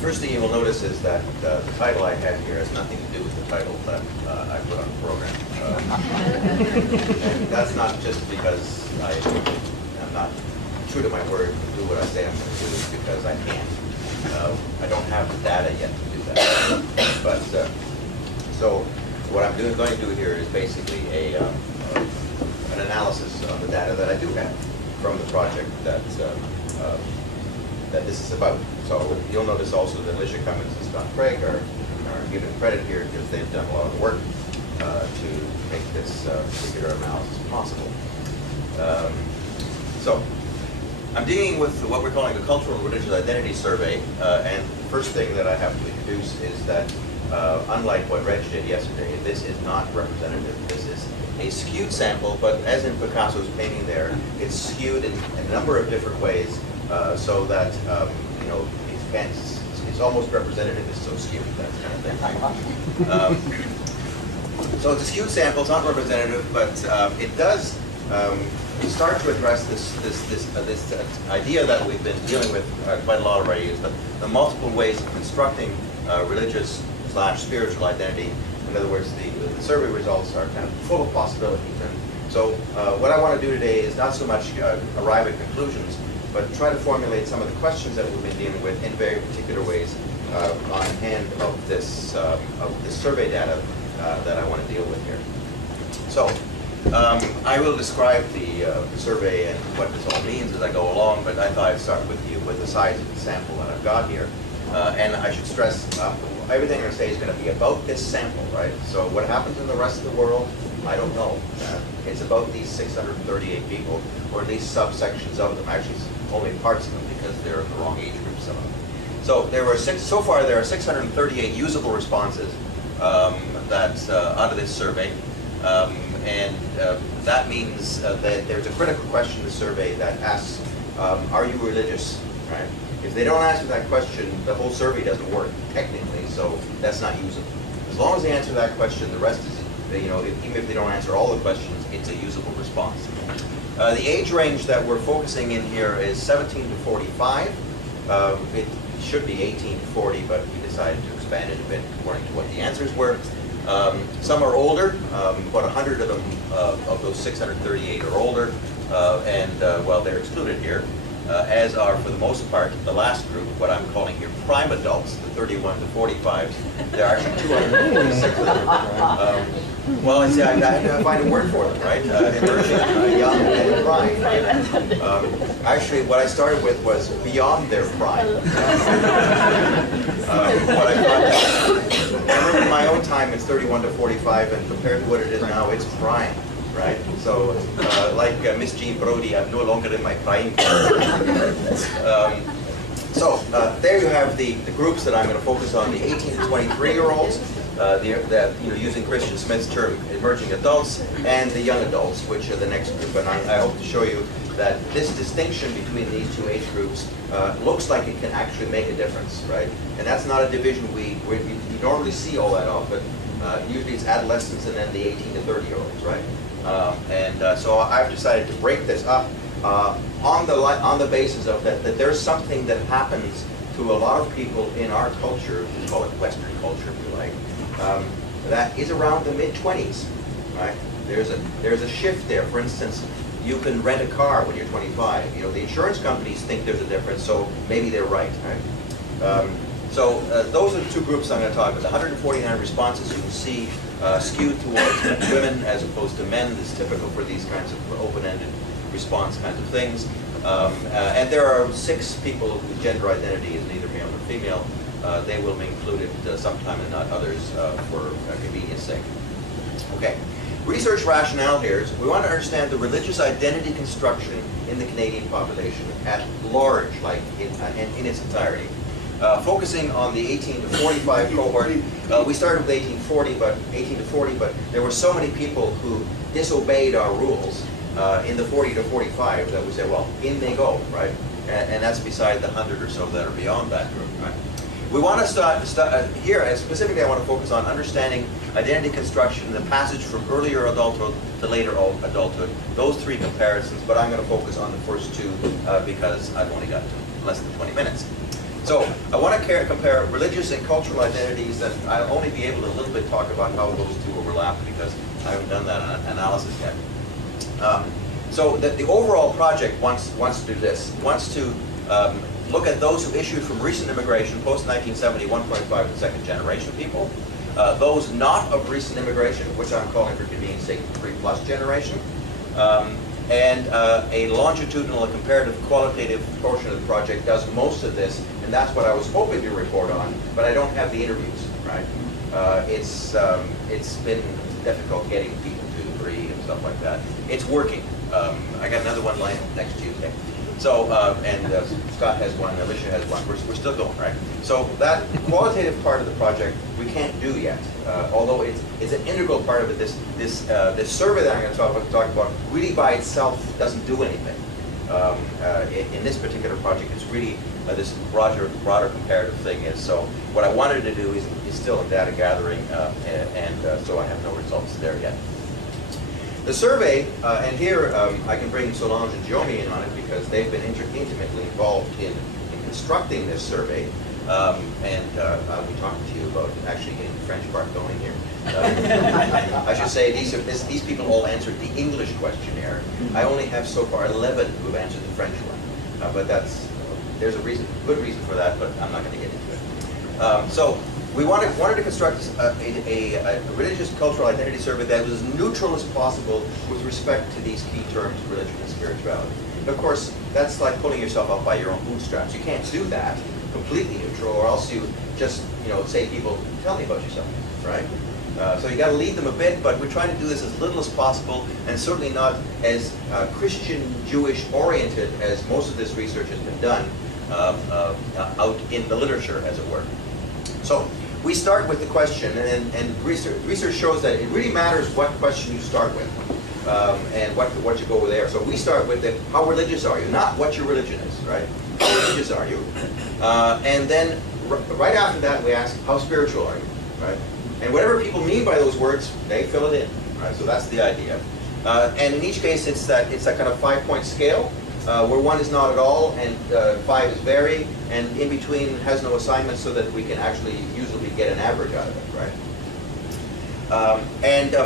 First thing you will notice is that the title I have here has nothing to do with the title that I put on the program. And that's not just because I'm not true to my word to do what I say I'm going to do, it's because I can't. I don't have the data yet to do that. But so what I'm going to do here is basically an analysis of the data that I do have from the project that this is about. So you'll notice also that Alicia Cummins and Scott Craig are given credit here because they've done a lot of work to make this particular analysis possible. So I'm dealing with what we're calling a cultural religious identity survey, and the first thing that I have to introduce is that unlike what Reg did yesterday, this is not representative. This is a skewed sample, but as in Picasso's painting there, it's skewed in a number of different ways, so that you know, it's almost representative. It's so skewed, that kind of thing. So it's a skewed sample. It's not representative, but it does start to address this idea that we've been dealing with quite a lot already, is the multiple ways of constructing religious/spiritual identity. In other words, the survey results are kind of full of possibilities. And so what I want to do today is not so much arrive at conclusions, but try to formulate some of the questions that we've been dealing with in very particular ways on hand of this survey data that I want to deal with here. So I will describe the survey and what this all means as I go along, but I thought I'd start with you with the size of the sample that I've got here. And I should stress, everything I'm going to say is going to be about this sample, right? So what happens in the rest of the world, I don't know. It's about these 638 people, or at least subsections of them. Actually, only parts of them, because they're in the wrong age group, some of them. So so far there are 638 usable responses that's out of this survey. And that means that there's a critical question in the survey that asks, are you religious, right? If they don't answer that question, the whole survey doesn't work, technically, so that's not usable. As long as they answer that question, the rest is, you know, even if they don't answer all the questions, it's a usable response. The age range that we're focusing in here is 17 to 45. It should be 18 to 40, but we decided to expand it a bit according to what the answers were. Some are older, about 100 of them, of those 638 are older, and well, they're excluded here, as are, for the most part, the last group, what I'm calling here prime adults, the 31 to 45s. There are actually 246 of them. Well, I had to find a word for them, right? Emerging, young, and prime. Right? Actually, what I started with was beyond their prime. What I thought, I remember in my own time, it's 31 to 45, and compared to what it is now, it's prime, right? So, like Miss Jean Brodie, I'm no longer in my prime. So there you have the groups that I'm going to focus on: the 18 to 23-year-olds, using Christian Smith's term, emerging adults, and the young adults, which are the next group. And I hope to show you that this distinction between these two age groups looks like it can actually make a difference, right? And that's not a division we normally see all that often. Usually it's adolescents and then the 18 to 30-year-olds, right? So I've decided to break this up on the basis of that there's something that happens to a lot of people in our culture, we call it Western culture, if you like, that is around the mid-20s, right? There's a shift there. For instance, you can rent a car when you're 25. You know, the insurance companies think there's a difference, so maybe they're right, right? So those are the two groups I'm going to talk about. The 149 responses you can see skewed towards women as opposed to men. This is typical for these kinds of open-ended response kinds of things. And there are 6 people whose gender identity is neither male nor female. They will be included sometime and not others for convenience sake. Okay. Research rationale here is we want to understand the religious identity construction in the Canadian population at large, like in its entirety. Focusing on the 18 to 45 cohort, we started with 18 to 40, but there were so many people who disobeyed our rules in the 40 to 45 that we said, well, in they go, right? And that's beside the 100 or so that are beyond that group, right? We want to start here, specifically I want to focus on understanding identity construction, the passage from earlier adulthood to later adulthood, those 3 comparisons, but I'm going to focus on the first 2 because I've only got less than 20 minutes. So I want to compare religious and cultural identities, and I'll only be able to a little bit talk about how those two overlap because I haven't done that analysis yet. So the overall project wants to do this, wants to look at those who issued from recent immigration, post-1970, 1.5 to second generation people, those not of recent immigration, which I'm calling for convenience sake 3+ generation, and a longitudinal and comparative qualitative portion of the project does most of this, and that's what I was hoping to report on, but I don't have the interviews, right? It's been difficult getting people to agree and stuff like that. It's working. I got another one lined up next Tuesday. So, Scott has one, Alicia has one. We're still going, right? So that qualitative part of the project we can't do yet, although it's an integral part of it. This survey that I'm going to talk about really by itself doesn't do anything. In this particular project, it's really this broader comparative thing is. So what I wanted to do is still in data gathering, so I have no results there yet. The survey, and here I can bring Solange and Jiomi in on it because they've been intimately involved in constructing this survey. I'll be talking to you about actually getting the French part going here. I should say these people all answered the English questionnaire. I only have so far 11 who have answered the French one, but there's a good reason for that, but I'm not going to get into it. So we wanted to construct a religious cultural identity survey that was as neutral as possible with respect to these key terms, religion and spirituality. And of course, that's like pulling yourself up by your own bootstraps. You can't do that completely neutral, or else you just say people, tell me about yourself, right? So you got to lead them a bit, but we're trying to do this as little as possible, and certainly not as Christian, Jewish oriented as most of this research has been done out in the literature, as it were. So we start with the question, and research shows that it really matters what question you start with, and what you go with there. So we start with how religious are you, not what your religion is, right? How religious are you? And then right after that we ask, how spiritual are you, right? And whatever people mean by those words, they fill it in, right? So that's the idea. And in each case, it's that kind of 5-point scale, where 1 is not at all, and 5 is very, and in between has no assignment, so that we can actually usually get an average out of it, right?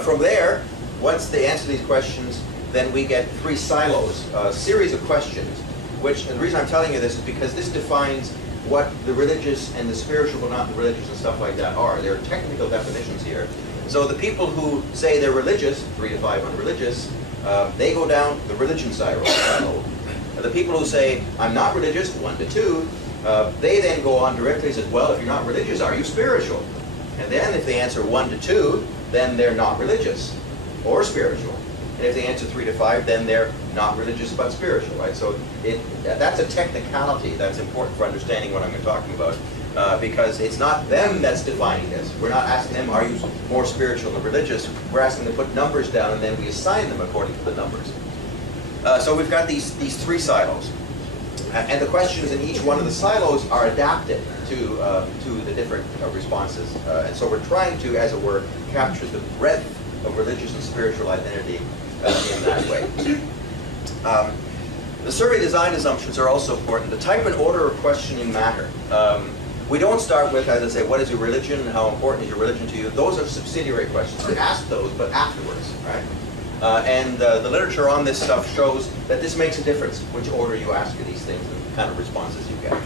From there, once they answer these questions, then we get 3 silos, a series of questions, which, and the reason I'm telling you this is because this defines what the religious and the spiritual but not the religious and stuff like that are. There are technical definitions here. So the people who say they're religious, 3 to 5 on religious, they go down the religion silo. The people who say, I'm not religious, 1 to 2, they then go on directly and says, well, if you're not religious, are you spiritual? And then if they answer 1 to 2, then they're not religious or spiritual. And if they answer 3 to 5, then they're not religious but spiritual, right? So that's a technicality that's important for understanding what I'm talking about, because it's not them that's defining this. We're not asking them, are you more spiritual or religious? We're asking them to put numbers down, and then we assign them according to the numbers. So we've got these 3 silos. And the questions in each one of the silos are adapted to the different responses. And so we're trying to, as it were, capture the breadth of religious and spiritual identity in that way. The survey design assumptions are also important. The type and order of questioning matter. We don't start with, as I say, what is your religion and how important is your religion to you? Those are subsidiary questions. We ask those, but afterwards, right? And the literature on this stuff shows that this makes a difference, which order you ask for these things and the kind of responses you get.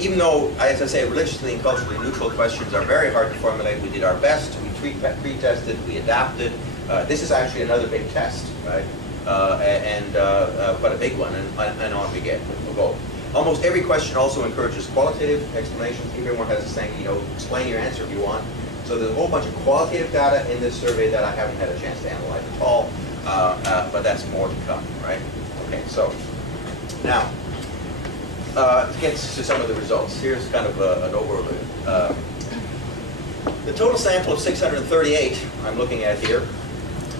Even though, as I say, religiously and culturally neutral questions are very hard to formulate, we did our best, we pre-tested, we adapted. This is actually another big test, right? But a big one, and on we get. We'll go. Almost every question also encourages qualitative explanations. Everyone has a saying, explain your answer if you want. So there's a whole bunch of qualitative data in this survey that I haven't had a chance to analyze at all, but that's more to come, right? Okay, so now, let's get to some of the results. Here's kind of an overview. The total sample of 638 I'm looking at here,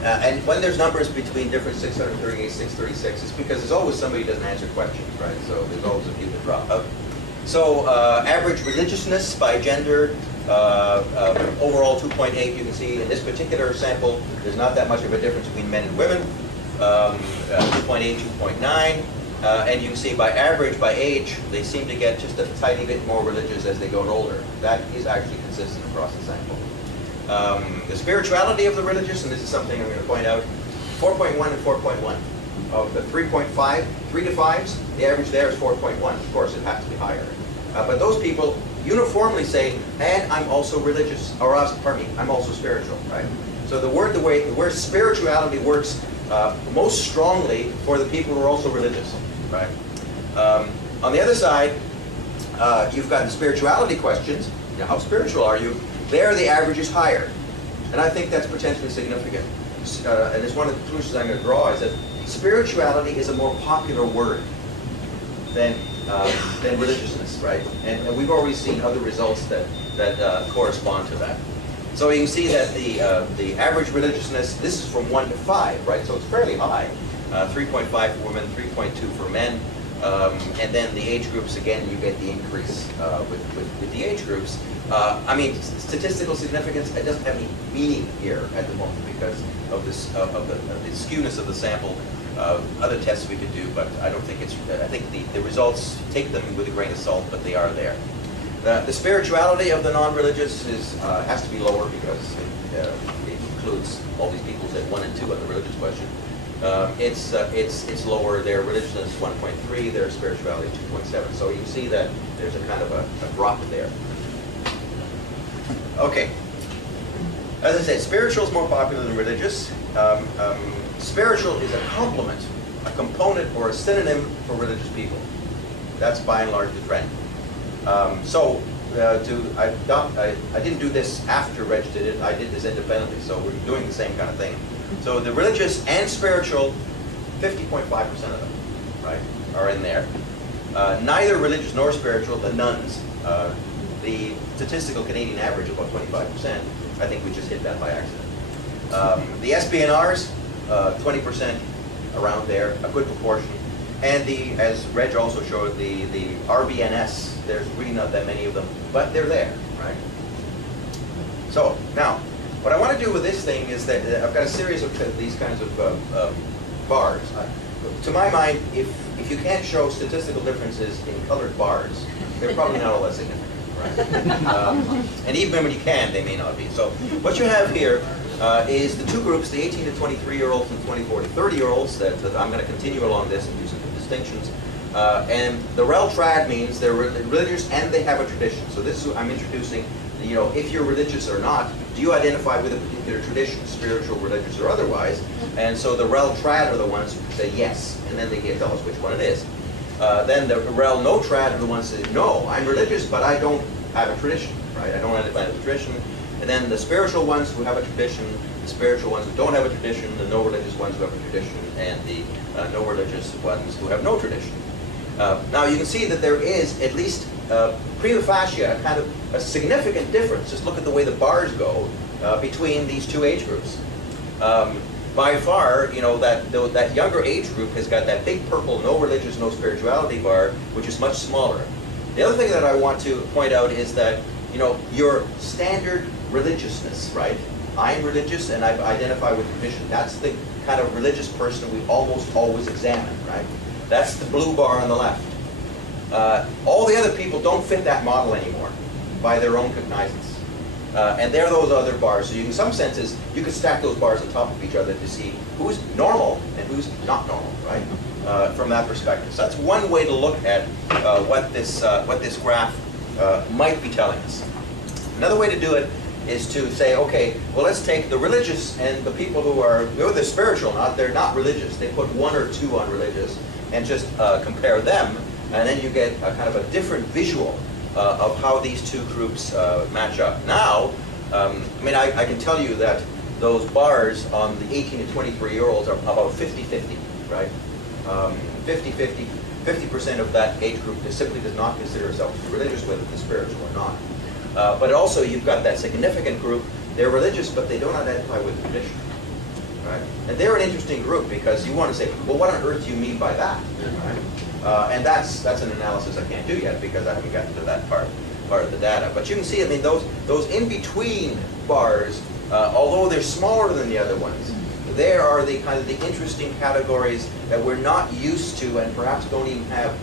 and when there's numbers between different 638, 636, it's because there's always somebody who doesn't answer questions, right? So there's always a few that drop out. So average religiousness by gender, overall 2.8, you can see in this particular sample, there's not that much of a difference between men and women. 2.8, 2.9. And you can see by average, by age, they seem to get just a tiny bit more religious as they go older. That is actually consistent across the sample. The spirituality of the religious, and this is something I'm going to point out, 4.1 and 4.1. Of the 3.5, 3 to 5s, the average there is 4.1. Of course, it has to be higher. But those people uniformly say, and I'm also religious, or pardon me, I'm also spiritual, right? So the word spirituality works most strongly for the people who are also religious, right? On the other side, you've got the spirituality questions. You know, how spiritual are you? There, the average is higher, and I think that's potentially significant. And it's one of the conclusions I'm going to draw is that spirituality is a more popular word than religiousness, right? And we've already seen other results that correspond to that. So you can see that the average religiousness, this is from 1 to 5, right? So it's fairly high. 3.5 for women, 3.2 for men. And then the age groups, again, you get the increase with the age groups. I mean, statistical significance, it doesn't have any meaning here at the moment because of this of the skewness of the sample. Other tests we could do, but I don't think it's. I think the results, take them with a grain of salt, but they are there. The spirituality of the non-religious has to be lower because it includes all these people that 1 and 2 on the religious question. It's lower. Their religiousness 1.3, their spirituality 2.7. So you can see that there's a kind of a drop there. Okay. As I said, spiritual is more popular than religious. Spiritual is a complement, a component, or a synonym for religious people. That's by and large the trend. I didn't do this after Reg did it. I did this independently, so we're doing the same kind of thing. So the religious and spiritual, 50.5% of them, right, are in there. Neither religious nor spiritual, the nuns. The statistical Canadian average, about 25%. I think we just hit that by accident. The SPNRs, 20% around there, a good proportion. And as Reg also showed, the RBNS, there's really not that many of them, but they're there, right? So, now, what I want to do with this thing is that I've got a series of these kinds of bars. To my mind, if you can't show statistical differences in colored bars, they're probably not all that significant. Right. And even when you can, they may not be. So what you have here is the two groups, the 18 to 23-year-olds and 24 to 30-year-olds, that I'm going to continue along this and do some distinctions. And the rel trad means they're religious and they have a tradition. So this is, I'm introducing, you know, if you're religious or not, do you identify with a particular tradition, spiritual, religious, or otherwise? And so the rel trad are the ones who say yes, and then they can tell us which one it is. Then the rel no trad are the ones that say, no, I'm religious, but I don't have a tradition, right? I don't identify with a tradition. And then the spiritual ones who have a tradition, the spiritual ones who don't have a tradition, the no religious ones who have a tradition, and the no religious ones who have no tradition. Now you can see that there is at least prima facie a kind of a significant difference. Just look at the way the bars go between these two age groups. By far, you know, that younger age group has got that big purple no religious, no spirituality bar, which is much smaller. The other thing that I want to point out is that, you know, your standard religiousness, right? I'm religious and I identify with tradition. That's the kind of religious person we almost always examine, right? That's the blue bar on the left. All the other people don't fit that model anymore by their own cognizance. And they're those other bars. So you, in some senses, you could stack those bars on top of each other to see who's normal and who's not normal, right? From that perspective. So that's one way to look at what this graph might be telling us. Another way to do it is to say, okay, well, let's take the religious and the people who are, they're spiritual, they're not religious. They put 1 or 2 on religious and just compare them, and then you get a kind of a different visual of how these two groups match up. Now, I mean, I can tell you that those bars on the 18 to 23-year-olds are about 50-50, right? 50-50, 50% of that age group simply does not consider itself to be religious, whether it's spiritual or not. But also, you've got that significant group, they're religious, but they don't identify with tradition, right? And they're an interesting group because you want to say, well, what on earth do you mean by that, right? And that's an analysis I can't do yet because I haven't gotten to that part of the data. But you can see, I mean, those in-between bars, although they're smaller than the other ones, there are the kind of the interesting categories that we're not used to and perhaps don't even have